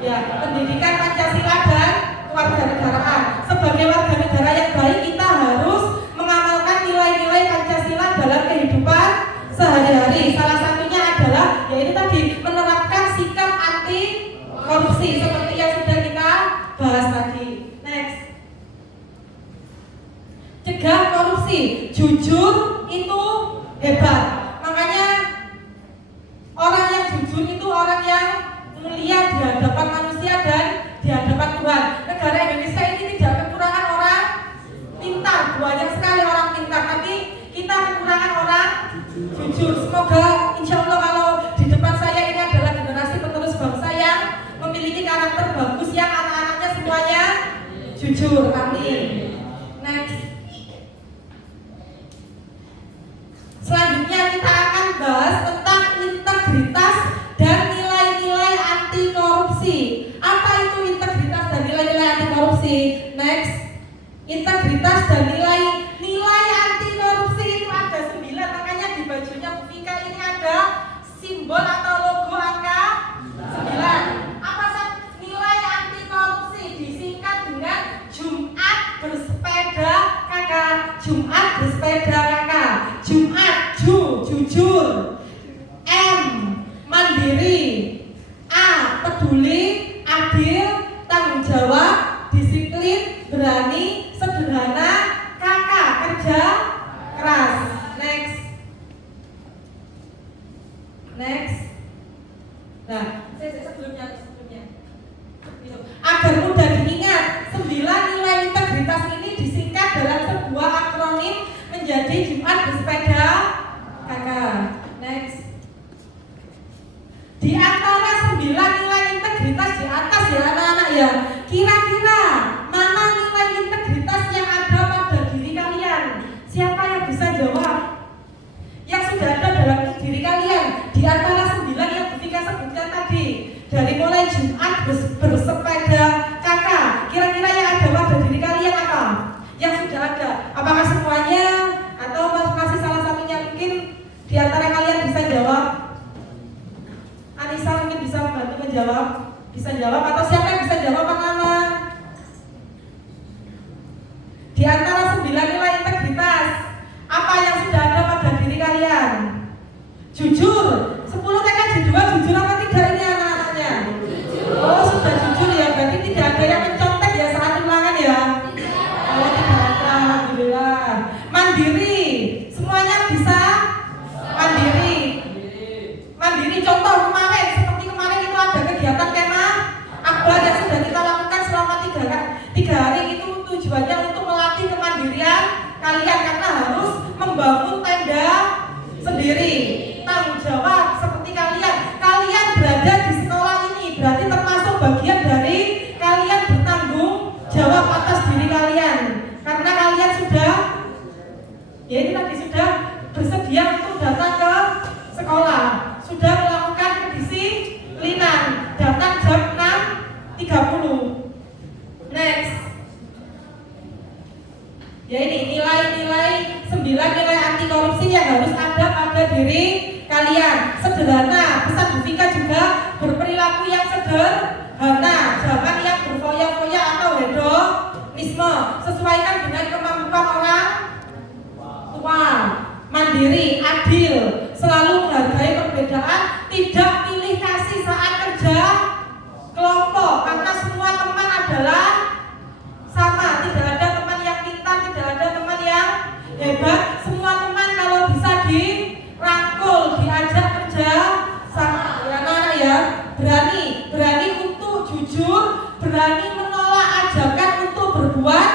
ya, pendidikan Pancasila dan kewarganegaraan. Sebagai warga negara yang baik, kita harus mengamalkan nilai-nilai Pancasila dalam kehidupan sehari-hari. Salah satunya adalah yaitu tadi menerapkan sikap anti korupsi seperti yang sudah kita bahas tadi. Next. Cegah korupsi. Jujur itu hebat. Makanya orang yang jujur itu orang yang mulia di hadapan manusia dan di hadapan Tuhan. Negara Indonesia ini tidak kekurangan orang pintar, banyak sekali orang pintar, tapi kita kekurangan orang jujur. Semoga insya Allah kalau di depan saya ini adalah generasi penerus bangsa yang memiliki karakter bagus, yang anak-anaknya semuanya jujur. Amin. Next. Selanjutnya kita akan bahas tentang integritas dan nilai-nilai anti korupsi. Apa itu integritas dan nilai-nilai anti korupsi? Next. Integritas dan nilai anti korupsi itu ada 9. Makanya di bajunya Bu Vika ini ada simbol atau logo angka 9. Apa nilai anti korupsi? Disingkat dengan jumlah di antara 9 yang Bu Vika sebutkan tadi, dari mulai Jumat bersepeda kakak, kira-kira yang ada pada diri kalian apa? Yang sudah ada, apakah semuanya atau masih salah satunya? Mungkin di antara kalian bisa jawab. Anissa mungkin bisa membantu menjawab, bisa jawab, atau siapa yang bisa jawab Mama? Di antara 9 nilai integritas, apa yang sudah ada pada diri kalian? Jujur, 10 TKJ 2 jujur apa tidak ini anak-anaknya? Oh, sudah jujur ya, berarti tidak ada yang mencontek ya saat ulangan ya? Oh, tidak ada, alhamdulillah. Mandiri, semuanya bisa? Mandiri. Mandiri, contoh kemarin, seperti kemarin itu ada kegiatan kemah akbar yang sudah kita lakukan selama 3 hari. Itu tujuannya untuk melatih kemandirian kalian karena harus membangun tenda sendiri. Tanggung jawab seperti kalian berada di sekolah ini berarti termasuk bagian dari kalian bertanggung jawab atas diri kalian karena kalian sudah ya ini tadi sudah bersedia untuk datang ke sekolah, sudah melakukan kedisiplinan, datang jam 6.30. Next. Ya ini nilai-nilai 9 nilai anti korupsi yang harus ada pada diri kalian. Sederhana, pesan Bu Vika juga berperilaku yang sederhana, jangan yang berfoya-foya atau hedonisme. Sesuaikan dengan kemampuan orang tua. Mandiri, adil, selalu menghargai perbedaan, tidak pilih kasih saat kerja kelompok karena semua teman adalah sama, tidak ada teman yang pintar, tidak ada teman yang hebat, semua teman kalau bisa dirangkul, diajak kerja sama ya anak-anak ya. Berani untuk jujur, berani menolak ajakan untuk berbuat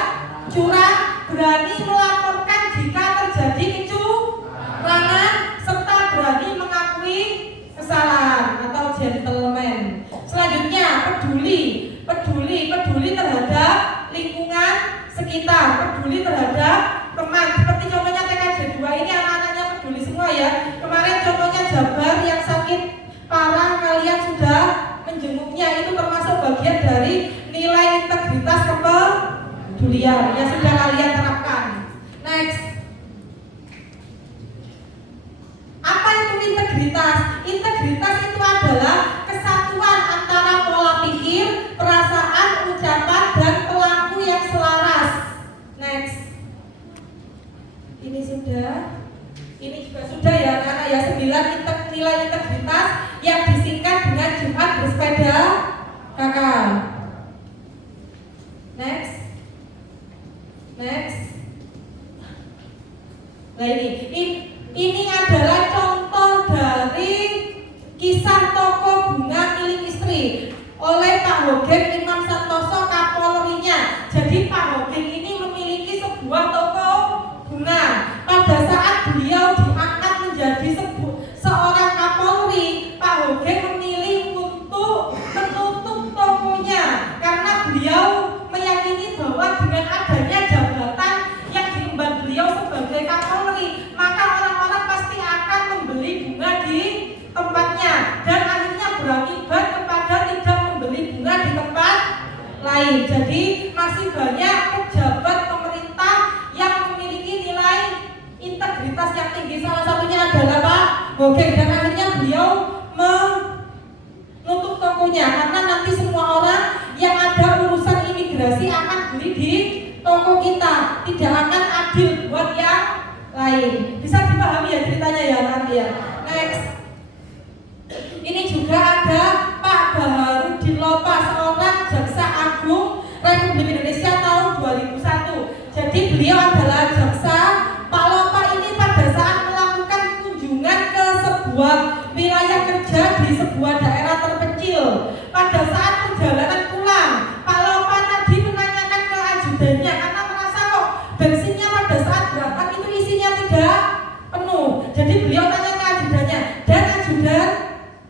curang, berani melaporkan jika terjadi kecurangan, serta berani mengakui kesalahan atau gentleman. Selanjutnya peduli terhadap lingkungan sekitar, peduli terhadap teman. Seperti contohnya TKJ 2 ini anak-anaknya peduli semua ya. Kemarin contohnya Jabar yang sakit parah, kalian sudah menjenguknya, itu termasuk bagian dari nilai integritas kepedulian yang sudah kalian terapkan. Next. Apa itu integritas? Integritas itu adalah kesatuan antara pola pikir, perasaan, ucapan, dan perilaku yang selaras. Next. Ini sudah. Ini juga sudah ya karena ya 9 nilai integritas yang disingkat dengan Jumat bersepeda kakak. Next. Nah ini adalah contoh dari kisah toko bunga milik istri oleh Pak Hogen Imam Santoso Kapolrinya. Jadi Pak Hogen ini memiliki sebuah toko bunga. Pada saat beliau diangkat menjadi seorang Kapolri, Pak Hogen memilih untuk menutup tokonya karena beliau meyakini bahwa dengan adanya jabatan yang diemban beliau sebagai Kapolri, maka orang-orang pasti akan membeli bunga di tempatnya dan akhirnya berakibat kepada tidak membeli bunga di tempat lain. Jadi masih banyak pejabat pemerintah yang memiliki nilai integritas yang tinggi. Salah satunya adalah Pak Hogen dan akhirnya beliau menutup tokonya karena nanti semua orang yang ada urusan imigrasi akan beli di toko kita, tidak akan adil buat yang lain. Bisa dipahami ya ceritanya ya nanti ya. Next. Ini juga ada Pak Baharudin Lopa, seorang jaksa agung Republik Indonesia tahun 2001. Jadi beliau adalah jaksa. Pak Lopa ini pada saat melakukan kunjungan ke sebuah wilayah kerja di sebuah daerah terpencil, pada saat perjalanan pulang, Pak Lopa tadi menanyakan ke ajudannya karena merasa kok bensinnya pada saat berangkat itu isinya tidak penuh. Jadi beliau tanya ke ajudannya, dan ajudan,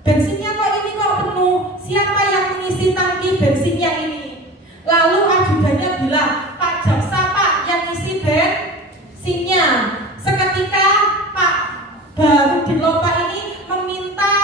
bensinnya kok penuh, siapa yang mengisi tangki bensinnya ini? Lalu ajudannya bilang, Pak jaksa Pak yang isi bensinnya. Seketika Pak Baharudin Lopa ini meminta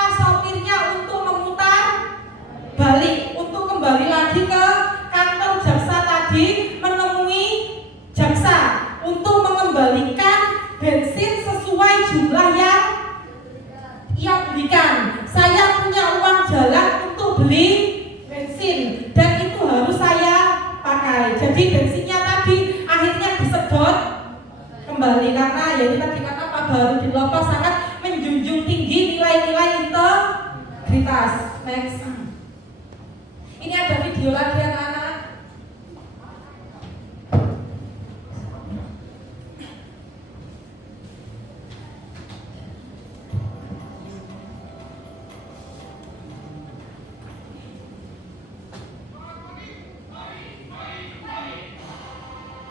Bapak sangat menjunjung tinggi nilai-nilai integritas. Next. Ini ada video lagi anak-anak.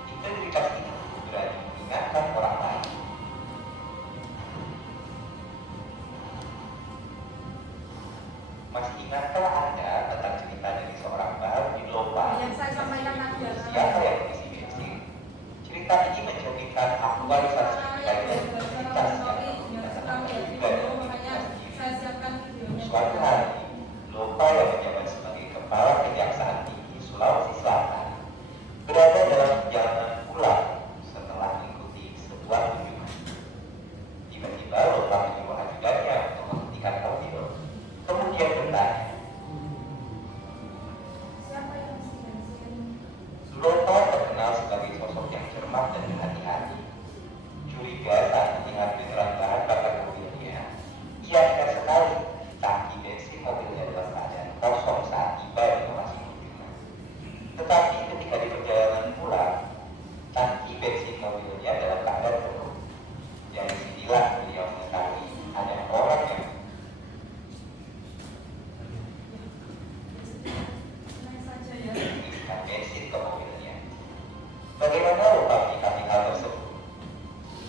Integritas itu berarti mengingatkan orang lain. Masih ingatkah Anda tentang cerita dari seorang baru di lomba? Yang saya sampaikan tadi ya. Siapa yang mengisi bensin? Cerita ini mencerminkan aktualisasi nilai integritas yang dikatakan juga saya siapkan videonya. suatu hari, Lopa yang menjabat sebagai Kepala Kejaksaan Tinggi Sulawesi Selatan berada dalam perjalanan pulang setelah mengikuti sebuah kunjungan. Tiba-tiba Lopa menyuruh ajudannya untuk menghentikan mobil, kemudian bertanya. Siapa yang mesti bensin? Lopa terkenal sebagai sosok yang cermat dan berhati-hati. Curiga saat melihat genderan bahan bakar mobilnya, ia ingat sekali tangki bensin mobilnya dalam keadaan kosong saat tiba di lokasi kunjungan. Tetapi ketika di perjalanan pulang, tangki bensin mobilnya dalam keadaan penuh. Dari sinilah beliau mengetahui ada orang yang Naik saja ya. mengirimkan bensin ke mobilnya. Bagaimana Lopa menyikapi hal tersebut?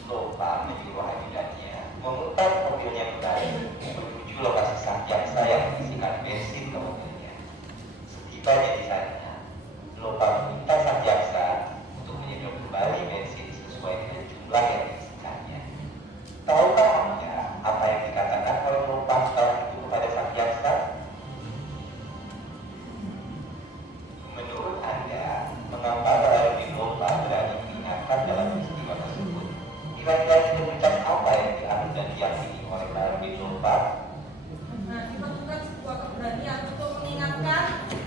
Lopa menyuruh ajudannya memutar mobilnya kembali menuju lokasi sang jaksa yang mengisikan bensin ke mobilnya. Setibanya di sana, Lopa meminta sang jaksa untuk menyedot kembali bensin sesuai dengan jumlah yang diisikannya. Tahukah Anda apa yang dikatakan oleh Lopa setelah itu kepada sang jaksa? Menurut Anda, mengapa Baharudin Lopa berani mengingatkan dalam peristiwa tersebut? Kira-kira integritas apa yang diambil dan diyakini oleh Baharudin Lopa? Nah, diperlukan sebuah keberanian untuk mengingatkan,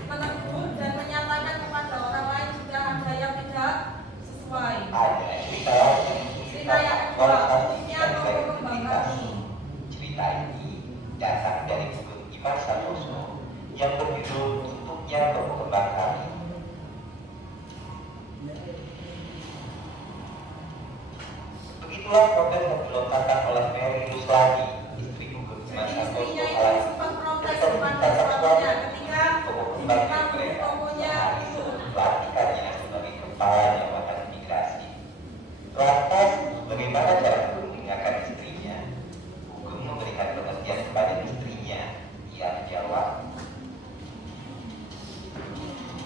menegur, dan menyatakan kepada orang lain jika ada yang tidak sesuai. Ada cerita lain Cerita yang kedua, khususnya atau pengembangan ini. Cerita ini datang dari buku Iman Santoso yang berjudul Tutupnya Berkembang Kami. Begitulah protes yang dilontarkan oleh Mary Ruslani, istri Gubernur Iman Jadi Santoso istrinya itu kala sempat protes ketika kepada diminta suaminya suami ketika untuk diminta membantu untuk mereka tokonya itu. pelantikannya sebagai kepala jabatan imigrasi. Lantas, bagaimana cara Gugum mengingatkan istrinya? Gugum memberikan pengertian kepada istrinya. Ia menjawab,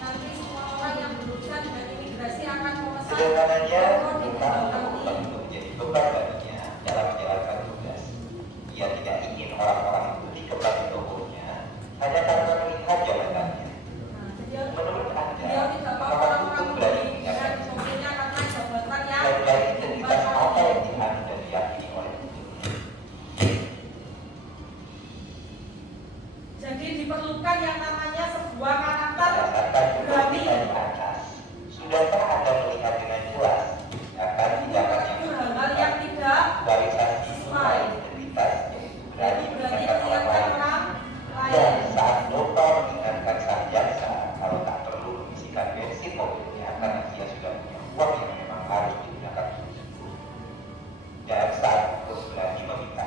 Nanti semua orang yang berurusan dengan imigrasi akan memesan sederhananya, toko di bukan belakang untuk ini. menjadi beban baginya dalam menjalankan tugas. Ia tidak ingin orang-orang mengikuti kembali tokonya hanya karena melihat jabatannya. Nah, jadi Menurut Anda, beliau tidak mau apakah orang-orang Gugum berani membeli mengingatkan dengan tokonya karena jabatan yang nilai integritas apa yang diemban. diambil dan diyakini oleh Gugum? Jadi diperlukan yang namanya sebuah karakter Berdasarkan hukum berani. kita di atas, sudahkah Anda melihat dengan jelas akan tindakan yang Itu hal-hal yang tidak kualitasasi sesuai. integritas yaitu berani berani mengingatkan orang lain. orang Dan lain. saat Lopa mengingatkan sang jaksa kalau tak perlu mengisikan bensin mobilnya karena dia sudah punya uang yang memang harus digunakan untuk itu. Dan saat Gugum berani meminta.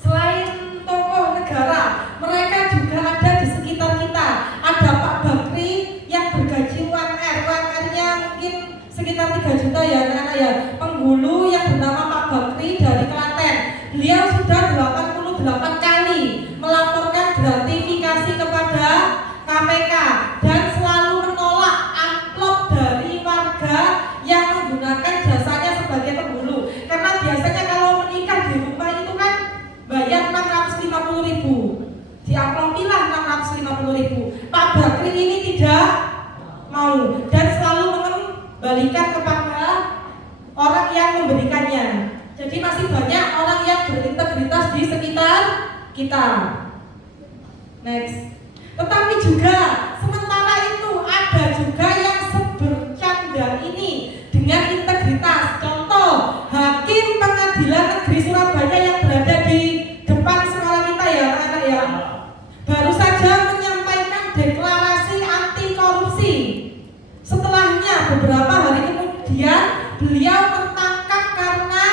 Selain tokoh negara, mereka juga ada di sekitar kita. Ada Pak Bakri yang bergaji UMR. UMR-nya mungkin sekitar 3 juta ya anak-anak ya. Penghulu yang bernama Pak Bakri dari Klaten. Beliau sudah 88 kali melaporkan gratifikasi kepada KPK dan selalu menolak amplop dari warga yang menggunakan jasanya sebagai penghulu. Karena biasanya kalau menikah di rumah itu kan bayar 650.000, diamplopilah 650.000. Pak Bakri ini tidak mau dan selalu mengembalikan kepada orang yang memberikannya. Jadi masih banyak orang yang berintegritas di sekitar kita. Next. Tetapi juga sementara itu ada juga yang sebercanda ini dengan integritas. Contoh, Surabaya yang berada di depan sekolah kita ya anak-anak ya, baru saja menyampaikan deklarasi anti korupsi. Setelahnya beberapa hari kemudian beliau tertangkap karena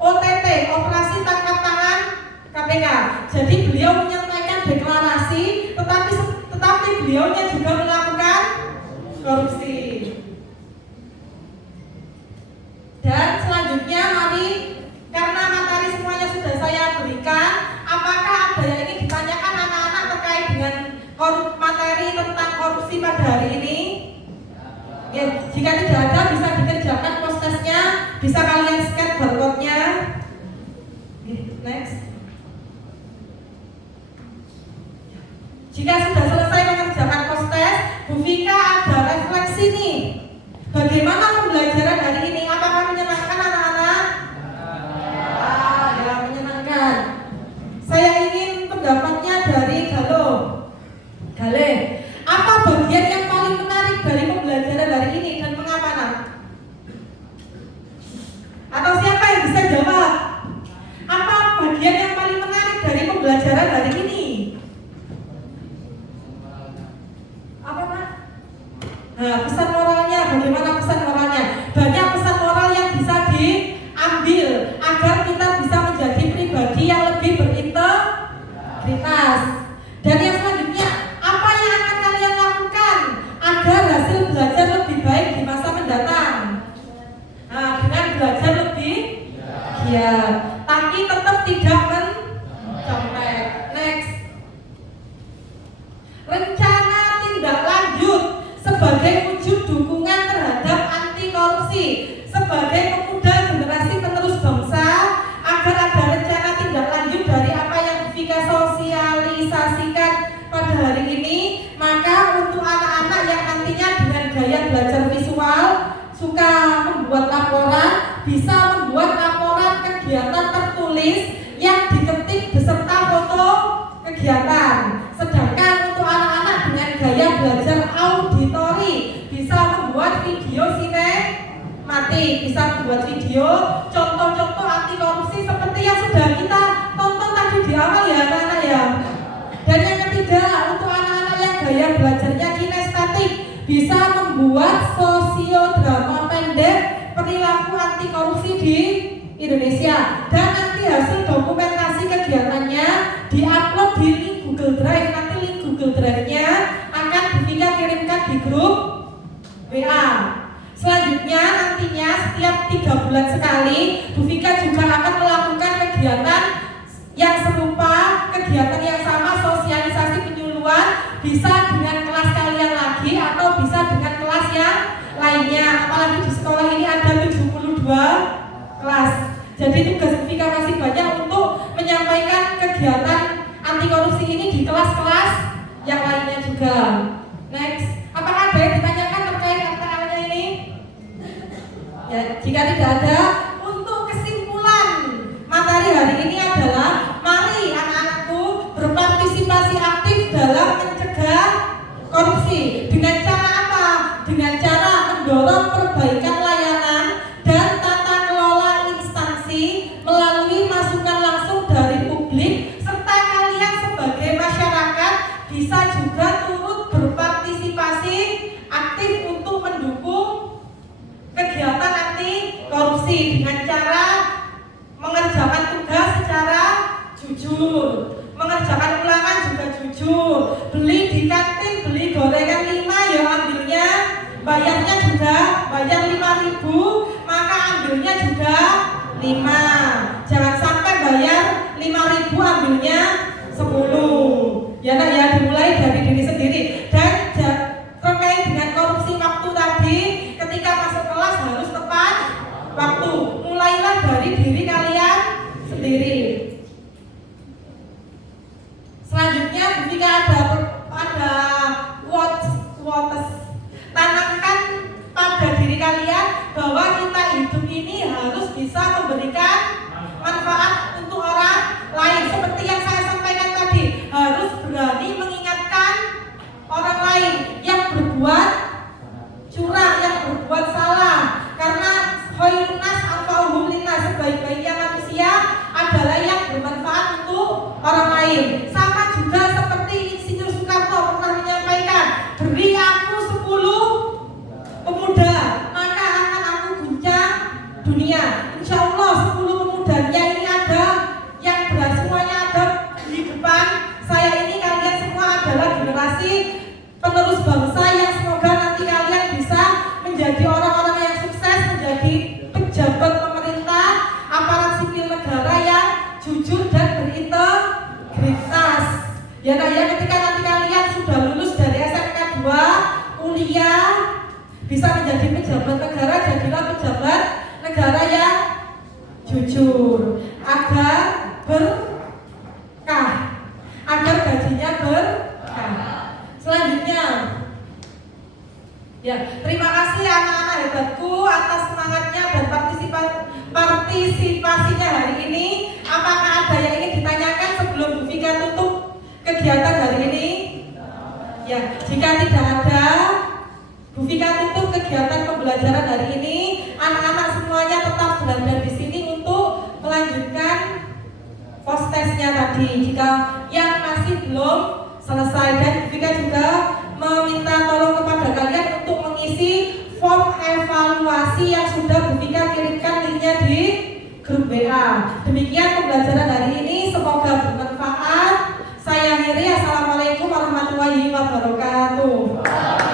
OTT, operasi tangkap tangan KPK. Jadi beliau menyampaikan deklarasi, tetapi beliaunya juga melakukan korupsi. Dan selanjutnya mari, karena materi semuanya sudah saya berikan, apakah ada yang ingin ditanyakan anak-anak terkait dengan materi tentang korupsi pada hari ini? Ya, jika tidak ada bisa dikerjakan prosesnya, bisa kalian scan barcode-nya. Next. Jika sudah selesai mengerjakan proses, Bu Vika ada refleksi nih. Bagaimana pembelajaran hari ini? Apakah menyenangkan anak-anak? Ya, menyenangkan. Saya ingin pendapatnya dari Gale. Apa bagian yang paling menarik dari pembelajaran hari ini dan mengapa nak? Atau siapa yang bisa jawab? Apa bagian yang paling menarik dari pembelajaran hari ini? Apa nak? Nah, pesan moralnya, bagaimana pesan moralnya? Banyak pesan moral yang bisa diambil agar kita bisa menjadi pribadi yang lebih berintegritas. Dan yang selanjutnya, apa yang akan kalian lakukan agar hasil belajar lebih baik di masa mendatang? Nah, dengan belajar lebih giat, tapi tetap tidak mencontek. Next. Rencana tindak lanjut sebagai wujud dukungan terhadap anti korupsi sebagai pemuda generasi penerus bangsa, agar ada rencana tindak lanjut dari apa yang Vika sosialisasikan pada hari ini. Maka untuk anak-anak yang nantinya dengan gaya belajar visual suka membuat laporan, bisa membuat laporan kegiatan tertulis yang diketik beserta foto kegiatan. Sedangkan untuk anak-anak dengan gaya belajar auditori bisa membuat video sinematik, bisa membuat video contoh-contoh anti korupsi seperti yang sudah kita tonton tadi di awal ya anak-anak ya. Dan yang ketiga, untuk anak-anak yang gaya belajarnya kinestetik bisa membuat sosiodrama pendek perilaku anti korupsi di Indonesia, dan nanti hasil dokumentasi kegiatannya diupload di link Google Drive. Nanti link Google Drive-nya akan Vika kirimkan di grup WA. Selanjutnya nantinya setiap 3 bulan sekali Bu Vika juga akan melakukan kegiatan yang serupa, kegiatan yang sama, sosialisasi penyuluhan, bisa dengan kelas kalian lagi atau bisa dengan kelas yang lainnya. Apalagi di sekolah ini ada 72 kelas. Jadi tugas Bu Vika masih banyak untuk menyampaikan kegiatan anti korupsi ini di kelas-kelas yang lainnya juga. Next. Apakah ada yang ditanyakan terkait RTA-nya ini? Ya, jika tidak ada, untuk kesimpulan materi hari ini adalah mari anak-anakku berpartisipasi aktif dalam mencegah korupsi. Dengan cara apa? Dengan cara mendorong perbaikan layanan dan tata kelola instansi melalui masukan langsung dari publik, serta kalian sebagai masyarakat bisa juga turut berpartisipasi aktif untuk mendukung kegiatan anti korupsi dengan cara mengerjakan tugas secara jujur, mengerjakan ulangan juga jujur, beli di kantin, beli gorengan 5 ya ambilnya, bayarnya juga bayar 5.000, maka ambilnya juga 5. Jangan sampai bayar 5.000 ambilnya 10. Ya nak ya, dimulai dari diri sendiri. Dan terkait dengan korupsi waktu tadi, ketika masuk kelas harus tepat waktu. Mulailah dari diri kalian sendiri. Selanjutnya ketika ada quotes, tanamkan pada diri kalian bahwa kita hidup ini harus bisa memberikan manfaat untuk orang lain. Seperti yang saya sampaikan tadi, harus berani mengingatkan orang lain yang berbuat curang, yang berbuat salah. Karena khairun nas anfa'uhum linnas, sebaik-baiknya manusia Ya nah ya, ketika nanti kalian sudah lulus dari SMK 2, kuliah, bisa menjadi pejabat negara, jadilah pejabat negara yang jujur, agar berkah, agar gajinya berkah. Selanjutnya, ya terima kasih anak-anak hebatku atas semangatnya dan partisipasinya hari ini. Apakah ada yang ingin ditanyakan sebelum Bu Vika tutup kegiatan hari ini? Ya, jika tidak ada, Bu Vika tutup kegiatan pembelajaran hari ini. Anak-anak semuanya tetap berada di sini untuk melanjutkan post testnya tadi. Jika yang masih belum selesai, dan Bu Vika juga meminta tolong kepada kalian untuk mengisi form evaluasi yang sudah Bu Vika kirimkan linknya di grup WA. Demikian pembelajaran hari ini, semoga bermanfaat. Saya akhiri, assalamualaikum warahmatullahi wabarakatuh.